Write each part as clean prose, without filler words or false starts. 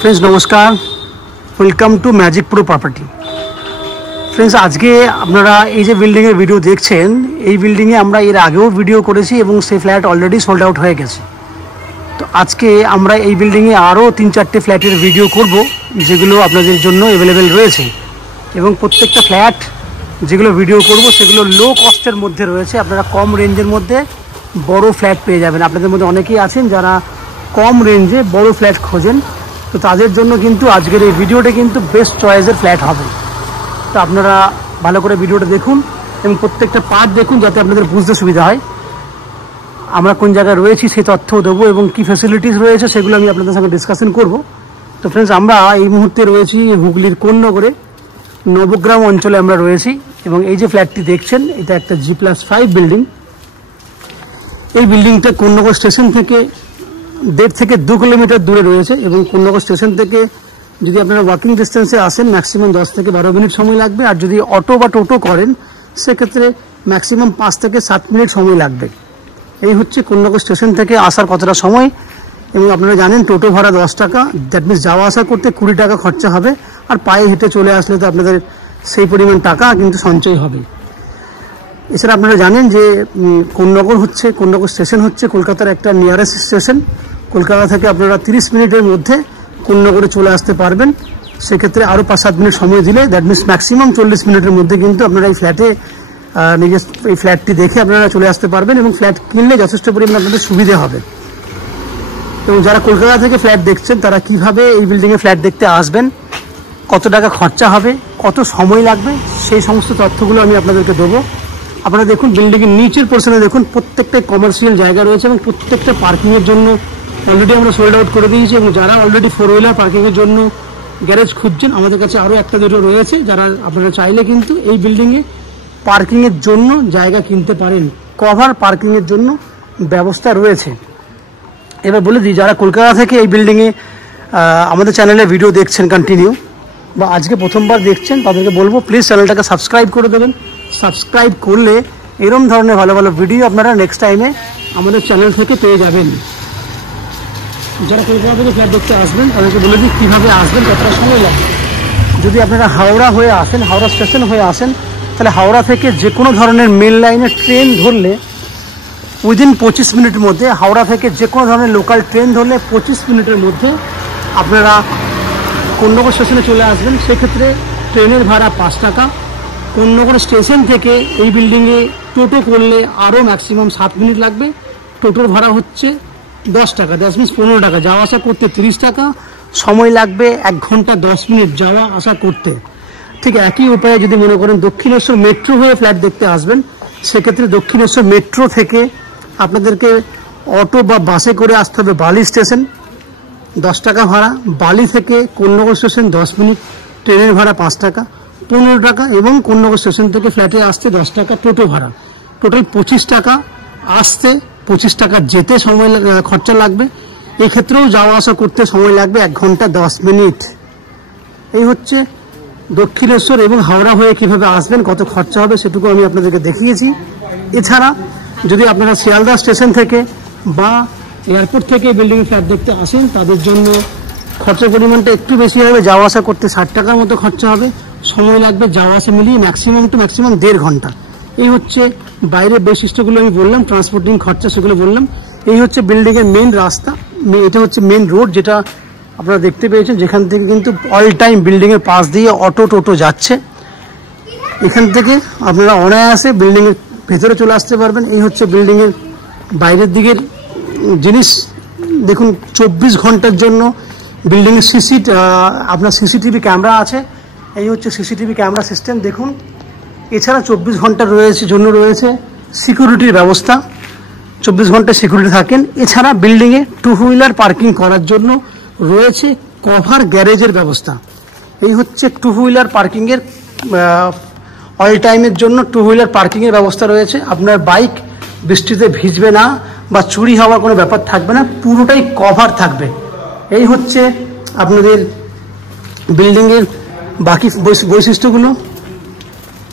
Friends नमस्कार, welcome to magic pro property. Friends आज के আপনারা এই যে বিল্ডিং এর ভিডিও দেখছেন, এই বিল্ডিং এ আমরা এর আগেও ভিডিও করেছি এবং সেই ফ্ল্যাট অলরেডি সোল্ড আউট হয়ে গেছে। তো আজকে আমরা এই বিল্ডিং এ আরো 3-4টে ফ্ল্যাটের ভিডিও করব যেগুলো আপনাদের জন্য अवेलेबल রয়েছে এবং প্রত্যেকটা ফ্ল্যাট যেগুলো ভিডিও করব সেগুলো লো কস্টের মধ্যে রয়েছে। আপনারা কম রেঞ্জের মধ্যে বড় ফ্ল্যাট পেয়ে যাবেন। আপনাদের মধ্যে অনেকেই আছেন যারা কম রেঞ্জে বড় ফ্ল্যাট খোঁজেন, তো তাদের জন্য কিন্তু আজকের এই ভিডিওটা কিন্তু বেস্ট চয়েসের ফ্ল্যাট হবে। তো আপনারা ভালো করে ভিডিওটা দেখুন এবং প্রত্যেকটা পার্ট দেখুন যাতে আপনাদের বুঝতে সুবিধা হয়। আমরা কোন জায়গায় রয়েছি সেই তথ্যও দেবো এবং কী ফ্যাসিলিটিস রয়েছে সেগুলো আমি আপনাদের সঙ্গে ডিসকাশন করব। তো ফ্রেন্ডস আমরা এই মুহূর্তে রয়েছি হুগলির কোন্নগরে নবগ্রাম অঞ্চলে আমরা রয়েছি এবং এই যে ফ্ল্যাটটি দেখছেন এটা একটা G+5 বিল্ডিং। এই বিল্ডিংটা কোন্নগর স্টেশন থেকে 1.5 থেকে 2 কিলোমিটার দূরে রয়েছে এবং কোন্নগর স্টেশন থেকে যদি আপনারা ওয়াকিং ডিস্টেন্সে আসেন ম্যাক্সিমাম 10 থেকে 12 মিনিট সময় লাগবে, আর যদি অটো বা টোটো করেন সেক্ষেত্রে ম্যাক্সিমাম 5 থেকে 7 মিনিট সময় লাগবে। এই হচ্ছে কোন্নগর স্টেশন থেকে আসার কতটা সময়। এবং আপনারা জানেন টোটো ভাড়া 10 টাকা, দ্যাট মিনস যাওয়া আসা করতে 20 টাকা খরচা হবে, আর পায়ে হেঁটে চলে আসলে তো আপনাদের সেই পরিমাণ টাকা কিন্তু সঞ্চয় হবে। এছাড়া আপনারা জানেন যে কোন্নগর স্টেশন হচ্ছে কলকাতার একটা নিয়ারেস্ট স্টেশন। কলকাতা থেকে আপনারা 30 মিনিটের মধ্যে কোন্নগরে চলে আসতে পারবেন। সেক্ষেত্রে আরও 5-7 মিনিট সময় দিলে দ্যাট মিনস ম্যাক্সিমাম 40 মিনিটের মধ্যে কিন্তু আপনারা এই ফ্ল্যাটটি দেখে আপনারা চলে আসতে পারবেন এবং ফ্ল্যাট কিনলে যথেষ্ট পরিমাণে আপনাদের সুবিধা হবে। এবং যারা কলকাতা থেকে ফ্ল্যাট দেখছেন তারা কিভাবে এই বিল্ডিংয়ে ফ্ল্যাট দেখতে আসবেন, কত টাকা খরচা হবে, কত সময় লাগবে, সেই সমস্ত তথ্যগুলো আমি আপনাদেরকে দেবো। আপনারা দেখুন বিল্ডিংয়ের নিচের পোর্শনে দেখুন প্রত্যেকটা কমার্শিয়াল জায়গা রয়েছে এবং প্রত্যেকটা পার্কিংয়ের জন্য অলরেডি আমরা সোল্ড আউট করে দিয়েছি। এবং যারা অলরেডি 4 হুইলার পার্কিংয়ের জন্য গ্যারেজ খুঁজছেন আমাদের কাছে আরও 1-2 রয়েছে, যারা আপনারা চাইলে কিন্তু এই বিল্ডিংয়ে পার্কিংয়ের জন্য জায়গা কিনতে পারেন। কভার পার্কিংয়ের জন্য ব্যবস্থা রয়েছে। এবার বলে দিই যারা কলকাতা থেকে এই বিল্ডিংয়ে আমাদের চ্যানেলে ভিডিও দেখছেন কন্টিনিউ বা আজকে প্রথমবার দেখছেন তাদেরকে বলবো প্লিজ চ্যানেলটাকে সাবস্ক্রাইব করে দেবেন। সাবস্ক্রাইব করলে এরকম ধরনের ভালো ভালো ভিডিও আপনারা নেক্সট টাইমে আমাদের চ্যানেল থেকে পেয়ে যাবেন। যারা কলকাতা থেকে ফ্ল্যাট দেখতে আসবেন তাদেরকে বলে দিই কীভাবে আসবেন, কতটা সময় লাগবে। যদি আপনারা হাওড়া হয়ে আসেন, হাওড়া স্টেশন হয়ে আসেন, তাহলে হাওড়া থেকে যে কোনো ধরনের মেল লাইনে ট্রেন ধরলে উইদিন 25 মিনিটের মধ্যে, হাওড়া থেকে যে কোনো ধরনের লোকাল ট্রেন ধরলে 25 মিনিটের মধ্যে আপনারা কোন্নগর স্টেশনে চলে আসবেন। সেক্ষেত্রে ট্রেনের ভাড়া 5 টাকা। কোন্নগর স্টেশন থেকে এই বিল্ডিংয়ে টোটো করলে আরও ম্যাক্সিমাম 7 মিনিট লাগবে। টোটোর ভাড়া হচ্ছে 10 টাকা, দ্যাট মিনস 15 টাকা। যাওয়া আসা করতে 30 টাকা, সময় লাগবে 1 ঘন্টা 10 মিনিট যাওয়া আসা করতে। ঠিক একই উপায়ে যদি মনে করেন দক্ষিণেশ্বর মেট্রো হয়ে ফ্ল্যাট দেখতে আসবেন, সেক্ষেত্রে দক্ষিণেশ্বর মেট্রো থেকে আপনাদেরকে অটো বা বাসে করে আসতে হবে বালি স্টেশন, 10 টাকা ভাড়া। বালি থেকে কোন্নগর স্টেশন 10 মিনিট, ট্রেনের ভাড়া 5 টাকা, 15 টাকা এবং কোন্নগর স্টেশন থেকে ফ্ল্যাটে আসতে 10 টাকা টোটো ভাড়া। টোটাল 25 টাকা আসতে, 25 টাকা যেতে সময় খরচা লাগবে। এক্ষেত্রেও যাওয়া আসা করতে সময় লাগবে 1 ঘন্টা 10 মিনিট। এই হচ্ছে দক্ষিণেশ্বর এবং হাওড়া হয়ে কিভাবে আসবেন, কত খরচা হবে সেটুকু আমি আপনাদেরকে দেখিয়েছি। এছাড়া যদি আপনারা শিয়ালদা স্টেশন থেকে বা এয়ারপোর্ট থেকে বিল্ডিং ফ্ল্যাট দেখতে আসেন তাদের জন্য খরচার পরিমাণটা একটু বেশি হবে। যাওয়া আসা করতে 60 টাকার মতো খরচা হবে, সময় লাগবে যাওয়া আসা মিলিয়ে ম্যাক্সিমাম 1.5 ঘন্টা। এই হচ্ছে বাইরের বৈশিষ্ট্যগুলো আমি বললাম, ট্রান্সপোর্টিং খরচা সেগুলো বললাম। এই হচ্ছে বিল্ডিংয়ের মেন রাস্তা, এটা হচ্ছে মেন রোড যেটা আপনারা দেখতে পেয়েছেন, যেখান থেকে কিন্তু অল টাইম বিল্ডিংয়ের পাশ দিয়ে অটো টোটো যাচ্ছে। এখান থেকে আপনারা অনায়াসে বিল্ডিংয়ের ভেতরে চলে আসতে পারবেন। এই হচ্ছে বিল্ডিংয়ের বাইরের দিকের জিনিস দেখুন। 24 ঘন্টার জন্য বিল্ডিংয়ের আপনার সিসিটিভি ক্যামেরা আছে। এই হচ্ছে সিসিটিভি ক্যামেরা সিস্টেম দেখুন। এছাড়া 24 ঘন্টা রয়েছে সিকিউরিটির ব্যবস্থা, 24 ঘন্টা সিকিউরিটি থাকেন। এছাড়া বিল্ডিংয়ে 2 হুইলার পার্কিং করার জন্য রয়েছে কভার গ্যারেজের ব্যবস্থা। এই হচ্ছে 2 হুইলার পার্কিংয়ের অল টাইমের জন্য 2 হুইলার পার্কিংয়ের ব্যবস্থা রয়েছে। আপনার বাইক বৃষ্টিতে ভিজবে না বা চুরি হওয়ার কোনো ব্যাপার থাকবে না, পুরোটাই কভার থাকবে। এই হচ্ছে আপনাদের বিল্ডিংয়ের বাকি বৈশিষ্ট্যগুলো।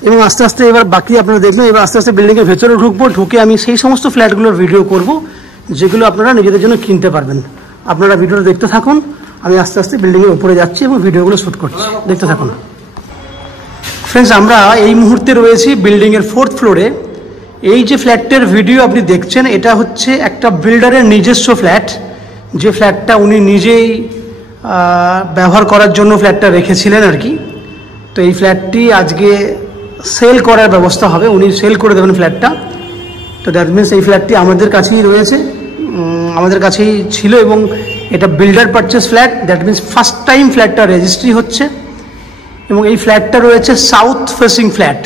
এবং আস্তে আস্তে এবার বাকি আপনারা দেখবেন, এবার আস্তে আস্তে বিল্ডিংয়ের ভেতরে ঢুকে আমি সেই সমস্ত ফ্ল্যাটগুলোর ভিডিও করব যেগুলো আপনারা নিজেদের জন্য কিনতে পারবেন। আপনারা ভিডিওটা দেখতে থাকুন। আমি আস্তে আস্তে বিল্ডিংয়ের উপরে যাচ্ছি এবং ভিডিওগুলো শ্যুট করছি, দেখতে থাকুন। ফ্রেন্ডস, আমরা এই মুহূর্তে রয়েছি বিল্ডিংয়ের 4th ফ্লোরে। এই যে ফ্ল্যাটটার ভিডিও আপনি দেখছেন, এটা হচ্ছে একটা বিল্ডারের নিজস্ব ফ্ল্যাট, যে ফ্ল্যাটটা উনি নিজেই ব্যবহার করার জন্য ফ্ল্যাটটা রেখেছিলেন আর কি। তো এই ফ্ল্যাটটি আজকে সেল করার ব্যবস্থা হবে, উনি সেল করে দেবেন ফ্ল্যাটটা। তো দ্যাট মিনস এই ফ্ল্যাটটি আমাদের কাছেই রয়েছে, আমাদের কাছেই ছিল এবং এটা builder purchase flat. That means first time ফ্ল্যাটটা রেজিস্ট্রি হচ্ছে এবং এই ফ্ল্যাটটা রয়েছে south facing flat.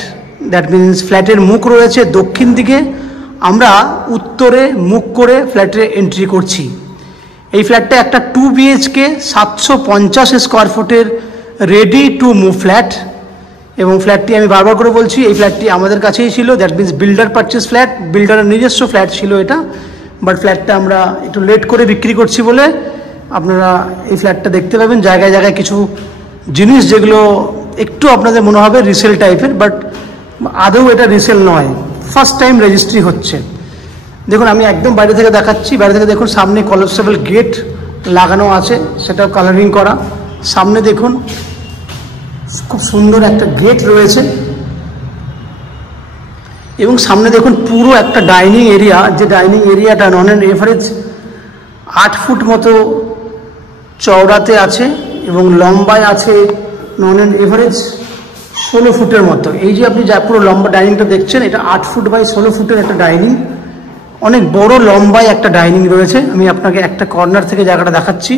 That means ফ্ল্যাটের মুখ রয়েছে দক্ষিণ দিকে, আমরা উত্তরে মুখ করে ফ্ল্যাটে এন্ট্রি করছি। এই ফ্ল্যাটটা একটা 2 BHK 750 স্কোয়ার ফুটের রেডি টু মুভ ফ্ল্যাট এবং ফ্ল্যাটটি আমি বারবার করে বলছি এই ফ্ল্যাটটি আমাদের কাছেই ছিল। That means builder purchase flat, বিল্ডারের নিজস্ব ফ্ল্যাট ছিল এটা, বাট ফ্ল্যাটটা আমরা একটু লেট করে বিক্রি করছি বলে আপনারা এই ফ্ল্যাটটা দেখতে পাবেন। জায়গায় জায়গায় কিছু জিনিস যেগুলো একটু আপনাদের মনে হবে রিসেল টাইপের, বাট আদৌ এটা রিসেল নয়, ফার্স্ট টাইম রেজিস্ট্রি হচ্ছে। দেখুন আমি একদম বাইরে থেকে দেখাচ্ছি, বাইরে থেকে দেখুন সামনে কলাপসেবল গেট লাগানো আছে, সেটাও কালারিং করা। সামনে দেখুন খুব সুন্দর একটা গেট রয়েছে এবং সামনে দেখুন পুরো একটা ডাইনিং এরিয়া, যে ডাইনিং এরিয়াটা নন অ্যান্ড এভারেজ 8 ফুট মতো চওড়াতে আছে এবং লম্বায় আছে নন অ্যান্ড এভারেজ 16 ফুটের মতো। এই যে আপনি যা পুরো লম্বা ডাইনিংটা দেখছেন, এটা 8 ফুট বাই 16 ফুটের একটা ডাইনিং, অনেক বড় লম্বায় একটা ডাইনিং রয়েছে। আমি আপনাকে একটা কর্নার থেকে জায়গাটা দেখাচ্ছি।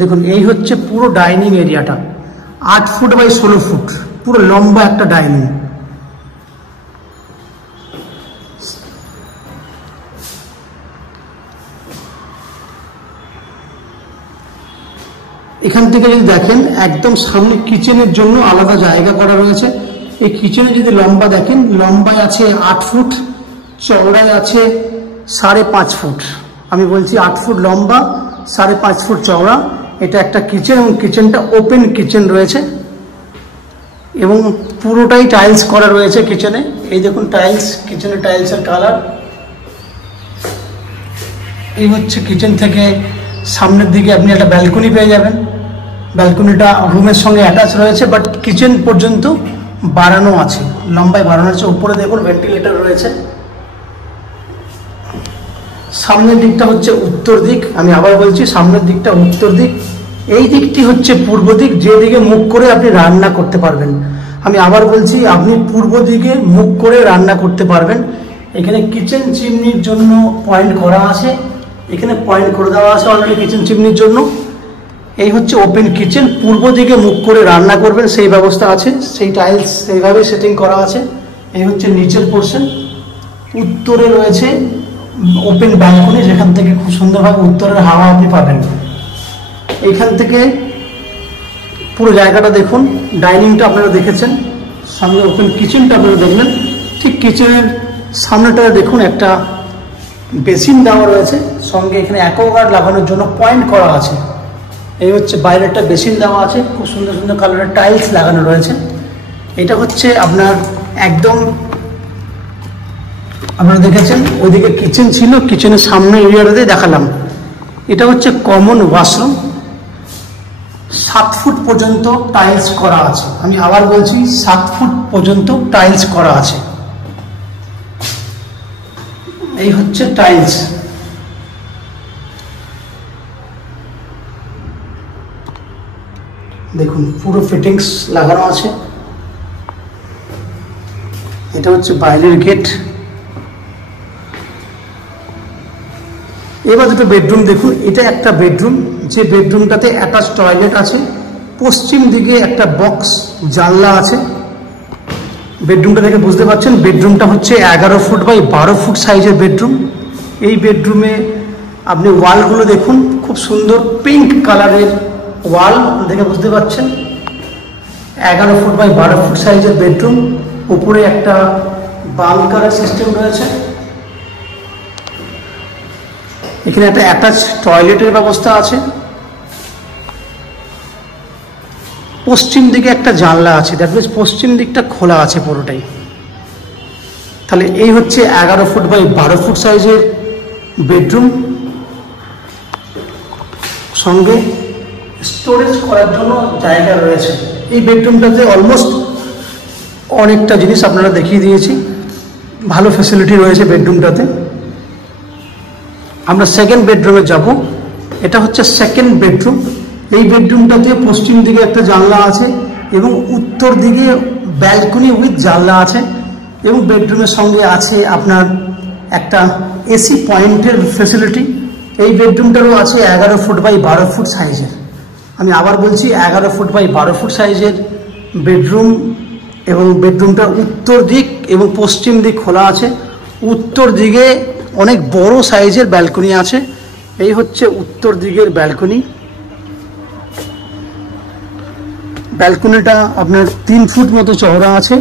দেখুন এই হচ্ছে পুরো ডাইনিং এরিয়াটা, 8 ফুট বাই 16 ফুট, পুরো লম্বা একটা ডাইনিং। এখান থেকে যদি দেখেন একদম সামনে কিচেনের জন্য আলাদা জায়গা করা রয়েছে। এই কিচেনে যদি লম্বা দেখেন, লম্বায় আছে 8 ফুট, চওড়ায় আছে 5.5 ফুট। আমি বলছি 8 ফুট লম্বা, 5.5 ফুট চওড়া। এটা একটা কিচেন এবং কিচেনটা ওপেন কিচেন রয়েছে এবং পুরোটাই টাইলস করা রয়েছে কিচেনে। এই দেখুন টাইলস, কিচেনের টাইলসের কালার। এই হচ্ছে কিচেন থেকে সামনের দিকে আপনি একটা ব্যালকনি পেয়ে যাবেন। ব্যালকনিটা রুমের সঙ্গে অ্যাটাচ রয়েছে, বাট কিচেন পর্যন্ত বাড়ানো আছে, লম্বায় বাড়ানো আছে। উপরে দেখুন ভেন্টিলেটর রয়েছে। সামনের দিকটা হচ্ছে উত্তর দিক, আমি আবার বলছি সামনের দিকটা উত্তর দিক, এই দিকটি হচ্ছে পূর্ব দিক, যে দিকে মুখ করে আপনি রান্না করতে পারবেন। আমি আবার বলছি আপনি পূর্ব দিকে মুখ করে রান্না করতে পারবেন। এখানে কিচেন চিমনির জন্য পয়েন্ট করা আছে, এখানে পয়েন্ট করে দেওয়া আছে অলরেডি কিচেন চিমনির জন্য। এই হচ্ছে ওপেন কিচেন, পূর্ব দিকে মুখ করে রান্না করবেন সেই ব্যবস্থা আছে, সেই টাইলস সেইভাবে সেটিং করা আছে। এই হচ্ছে নিচের পোর্শন। উত্তরে রয়েছে ওপেন ব্যালকনি, যেখান থেকে খুব সুন্দরভাবে উত্তরের হাওয়া আপনি পাবেন। এইখান থেকে পুরো জায়গাটা দেখুন, ডাইনিংটা আপনারা দেখেছেন, সামনে ওপেন কিচেনটা আপনারা দেখলেন। ঠিক কিচেনের সামনেটা দেখুন একটা বেসিন দেওয়া রয়েছে, সঙ্গে এখানে অ্যাকোয়াগার্ড লাগানোর জন্য পয়েন্ট করা আছে। এই হচ্ছে বাইরেরটা বেসিন দেওয়া আছে, খুব সুন্দর সুন্দর কালারের টাইলস লাগানো রয়েছে। এটা হচ্ছে আপনার একদম আপনারা দেখেছেন ওইদিকে কিচেন ছিল, কিচেনের সামনে এরিয়াটাতে দেখালাম। এটা হচ্ছে কমন ওয়াশরুম, 7 ফুট পর্যন্ত টাইলস করা আছে। আমি আবার বলছি 7 ফুট পর্যন্ত টাইলস করা আছে। এই হচ্ছে টাইলস। দেখুন পুরো ফিটিংস লাগানো আছে। এটা হচ্ছে বাইরের গেট। এবার দুটো বেডরুম দেখুন, এটা একটা বেডরুম, যে বেডরুমটাতে অ্যাটাচ টয়লেট আছে। পশ্চিম দিকে একটা বক্স জানলা আছে। বেডরুমটা দেখে বুঝতে পারছেন বেডরুমটা হচ্ছে 11 ফুট বাই 12 ফুট সাইজের বেডরুম। এই বেডরুমে আপনি ওয়ালগুলো দেখুন, খুব সুন্দর পিঙ্ক কালারের ওয়াল দেখে বুঝতে পারছেন। 11 ফুট বাই 12 ফুট সাইজের বেডরুম। উপরে একটা বাঙ্কারের সিস্টেম রয়েছে। এখানে একটা অ্যাটাচ টয়লেটের ব্যবস্থা আছে। পশ্চিম দিকে একটা জানলা আছে, দ্যাট মিনস পশ্চিম দিকটা খোলা আছে পুরোটাই। তাহলে এই হচ্ছে 11 ফুট বাই 12 ফুট সাইজের বেডরুম। সঙ্গে স্টোরেজ করার জন্য জায়গা রয়েছে। এই বেডরুমটাতে অলমোস্ট অনেকটা জিনিস আপনারা দেখিয়ে দিয়েছি, ভালো ফ্যাসিলিটি রয়েছে বেডরুমটাতে। আমরা সেকেন্ড বেডরুমে যাব। এটা হচ্ছে সেকেন্ড বেডরুম। এই বেডরুমটাতে পশ্চিম দিকে একটা জানলা আছে এবং উত্তর দিকে ব্যালকনি উইথ জানলা আছে, এবং বেডরুমের সঙ্গে আছে আপনার একটা এসি পয়েন্টের ফ্যাসিলিটি। এই বেডরুমটারও আছে 11 ফুট বাই 12 ফুট সাইজের। আমি আবার বলছি 11 ফুট বাই 12 ফুট সাইজের বেডরুম, এবং বেডরুমটার উত্তর দিক এবং পশ্চিম দিক খোলা আছে। উত্তর দিকে অনেক বড় সাইজের ব্যালকনি আছে। এই হচ্ছে উত্তর দিকের ব্যালকনি। ব্যালকনিটা আপনার 3 ফুট মতো চওড়া আছে,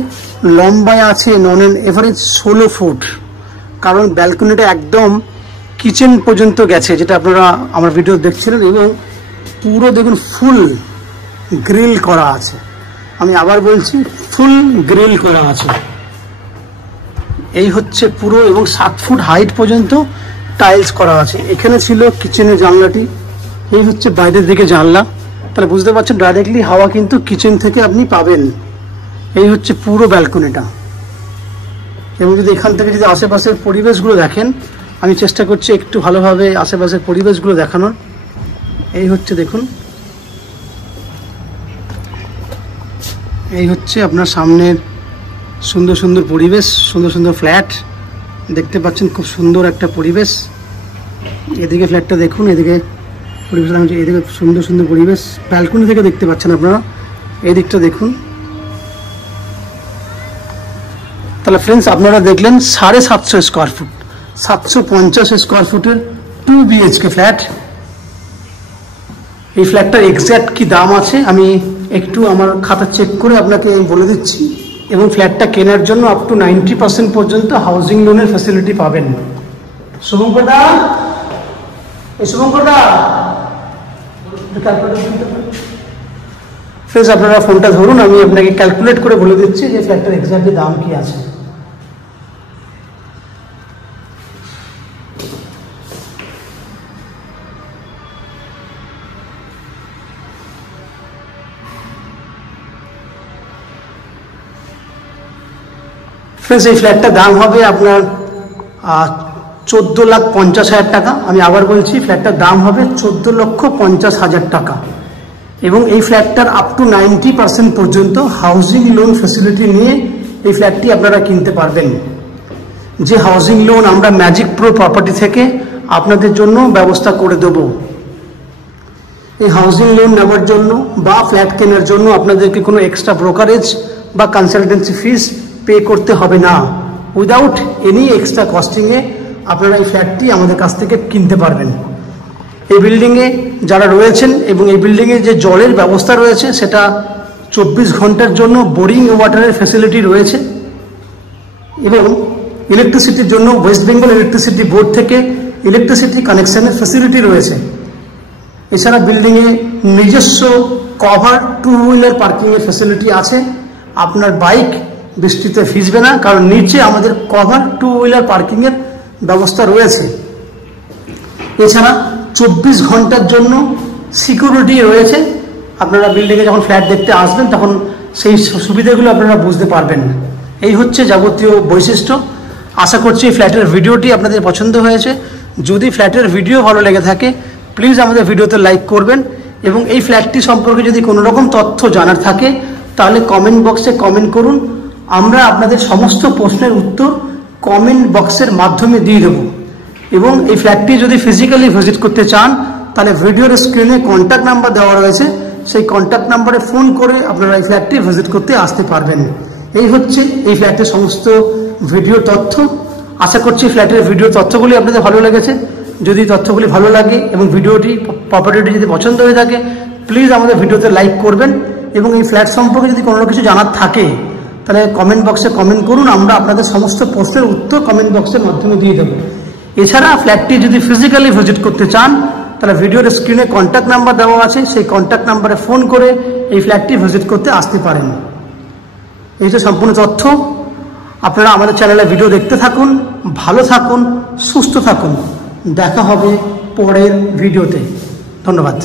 লম্বায় আছে নন অ্যান এভারেজ 16 ফুট, কারণ ব্যালকনিটা একদম কিচেন পর্যন্ত গেছে, যেটা আপনারা আমার ভিডিও দেখছিলেন। এবং পুরো দেখুন ফুল গ্রিল করা আছে। আমি আবার বলছি ফুল গ্রিল করা আছে। এই হচ্ছে পুরো, এবং 7 ফুট হাইট পর্যন্ত টাইলস করা আছে। এখানে ছিল কিচেনের জানলাটি, এই হচ্ছে বাইরের দিকে জানলা। তাহলে বুঝতে পারছেন ডাইরেক্টলি হাওয়া কিন্তু কিচেন থেকে আপনি পাবেন। এই হচ্ছে পুরো ব্যালকনিটা। এবং যদি এখান থেকে যদি আশেপাশের পরিবেশগুলো দেখেন, আমি চেষ্টা করছি একটু ভালোভাবে আশেপাশের পরিবেশগুলো দেখানোর। এই হচ্ছে দেখুন, এই হচ্ছে আপনার সামনের সুন্দর সুন্দর পরিবেশ, সুন্দর সুন্দর ফ্ল্যাট দেখতে পাচ্ছেন, খুব সুন্দর একটা পরিবেশ। এদিকে ফ্ল্যাটটা দেখুন, এদিকে পরিবেশ, এদিকে সুন্দর সুন্দর পরিবেশ ব্যালকনি থেকে দেখতে পাচ্ছেন আপনারা। এই দিকটা দেখুন। তাহলে ফ্রেন্ডস, আপনারা দেখলেন 750 স্কোয়ার ফুট, 750 স্কোয়ার ফুটের 2 BHK ফ্ল্যাট। এই ফ্ল্যাটটার এক্স্যাক্ট কি দাম আছে আমি একটু আমার খাতা চেক করে আপনাকে বলে দিচ্ছি। এবং ফ্ল্যাটটা কেনার জন্য আপ টু 90% পর্যন্ত হাউজিং লোনের ফ্যাসিলিটি পাবেন। শুভঙ্করদা, এই শুভঙ্করদা, ফ্রেন্ডস আপনারা ফোনটা ধরুন, আমি আপনাকে ক্যালকুলেট করে বলে দিচ্ছি যে ফ্ল্যাটটার এক্স্যাক্টলি দাম কি আছে। ফ্রেন্ডস, এই ফ্ল্যাটটার দাম হবে আপনার 14,50,000 টাকা। আমি আবার বলছি, ফ্ল্যাটটার দাম হবে 14,50,000 টাকা। এবং এই ফ্ল্যাটটার আপ টু 90% পর্যন্ত হাউজিং লোন ফ্যাসিলিটি নিয়ে এই ফ্ল্যাটটি আপনারা কিনতে পারবেন। যে হাউজিং লোন আমরা ম্যাজিক প্রো প্রপার্টি থেকে আপনাদের জন্য ব্যবস্থা করে দেব। এই হাউজিং লোন নেওয়ার জন্য বা ফ্ল্যাট কেনার জন্য আপনাদেরকে কোনো এক্সট্রা ব্রোকারেজ বা কনসালটেন্সি ফিস পে করতে হবে না। উইদাউট এনি এক্সট্রা কস্টিংয়ে আপনারা এই ফ্ল্যাটটি আমাদের কাছ থেকে কিনতে পারবেন। এই বিল্ডিংয়ে যারা রয়েছেন এবং এই বিল্ডিংয়ে যে জলের ব্যবস্থা রয়েছে সেটা 24 ঘন্টার জন্য বোরিং ওয়াটারের ফ্যাসিলিটি রয়েছে। এবং ইলেকট্রিসিটির জন্য ওয়েস্ট বেঙ্গল ইলেকট্রিসিটি বোর্ড থেকে ইলেকট্রিসিটি কানেকশনের ফ্যাসিলিটি রয়েছে। এছাড়া বিল্ডিংয়ে নিজস্ব কভার 2 হুইলার পার্কিংয়ের ফ্যাসিলিটি আছে। আপনার বাইক বৃষ্টিতে ভিজবে না, কারণ নিচে আমাদের কভার 2 হুইলার পার্কিংয়ের ব্যবস্থা রয়েছে। এছাড়া 24 ঘন্টার জন্য সিকিউরিটি রয়েছে। আপনারা বিল্ডিংয়ে যখন ফ্ল্যাট দেখতে আসবেন তখন সেই সুবিধাগুলো আপনারা বুঝতে পারবেন। এই হচ্ছে যাবতীয় বৈশিষ্ট্য। আশা করছি এই ফ্ল্যাটের ভিডিওটি আপনাদের পছন্দ হয়েছে। যদি ফ্ল্যাটের ভিডিও ভালো লেগে থাকে প্লিজ আমাদের ভিডিওতে লাইক করবেন, এবং এই ফ্ল্যাটটি সম্পর্কে যদি কোনো রকম তথ্য জানার থাকে তাহলে কমেন্ট বক্সে কমেন্ট করুন। আমরা আপনাদের সমস্ত প্রশ্নের উত্তর কমেন্ট বক্সের মাধ্যমে দিয়ে দেব। এবং এই ফ্ল্যাটটি যদি ফিজিক্যালি ভিজিট করতে চান তাহলে ভিডিওর স্ক্রিনে কন্ট্যাক্ট নাম্বার দেওয়া রয়েছে, সেই কন্ট্যাক্ট নাম্বারে ফোন করে আপনারা এই ফ্ল্যাটটি ভিজিট করতে আসতে পারবেন। এই হচ্ছে এই ফ্ল্যাটের সমস্ত ভিডিও তথ্য। আশা করছি ফ্ল্যাটের ভিডিও তথ্যগুলি আপনাদের ভালো লেগেছে। যদি তথ্যগুলি ভালো লাগে এবং ভিডিওটি প্রপার্টিটি যদি পছন্দ হয়ে থাকে প্লিজ আমাদের ভিডিওতে লাইক করবেন। এবং এই ফ্ল্যাট সম্পর্কে যদি কোনো কিছু জানার থাকে তাহলে কমেন্ট বক্সে কমেন্ট করুন। আমরা আপনাদের সমস্ত প্রশ্নের উত্তর কমেন্ট বক্সের মাধ্যমে দিয়ে দেবো। এছাড়া ফ্ল্যাটটি যদি ফিজিক্যালি ভিজিট করতে চান তাহলে ভিডিওর স্ক্রিনে কন্ট্যাক্ট নাম্বার দেওয়া আছে, সেই কন্ট্যাক্ট নাম্বারে ফোন করে এই ফ্ল্যাটটি ভিজিট করতে আসতে পারেন। এই তো সম্পূর্ণ তথ্য। আপনারা আমাদের চ্যানেলে ভিডিও দেখতে থাকুন, ভালো থাকুন, সুস্থ থাকুন। দেখা হবে পরের ভিডিওতে। ধন্যবাদ।